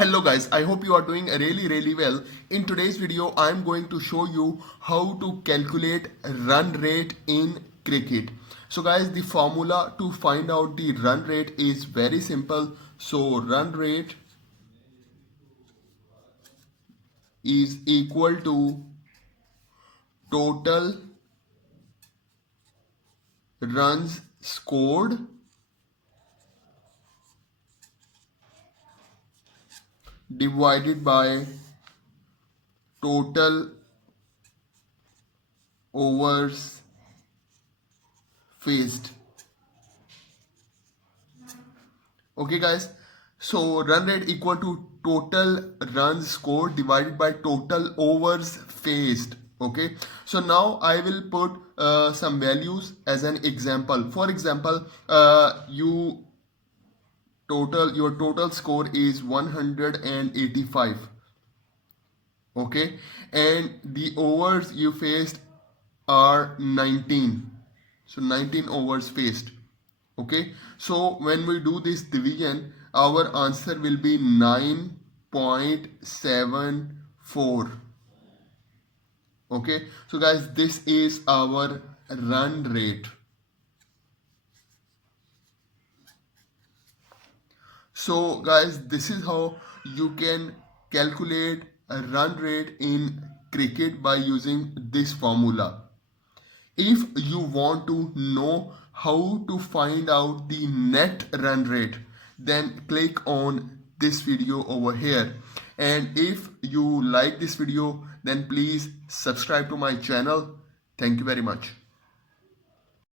Hello guys, I hope you are doing really well. In today's video, I'm going to show you how to calculate run rate in cricket. So guys, the formula to find out the run rate is very simple. So run rate is equal to total runs scored divided by total overs faced. Okay guys, so run rate equal to total runs scored divided by total overs faced. Okay, so now I will put some values as an example. For example, your total score is 185. Okay, and the overs you faced are 19. So 19 overs faced. Okay, so when we do this division, our answer will be 9.74. Okay, so guys, this is our run rate. So guys, this is how you can calculate a run rate in cricket by using this formula. If you want to know how to find out the net run rate, then click on this video over here. And if you like this video, then please subscribe to my channel. Thank you very much.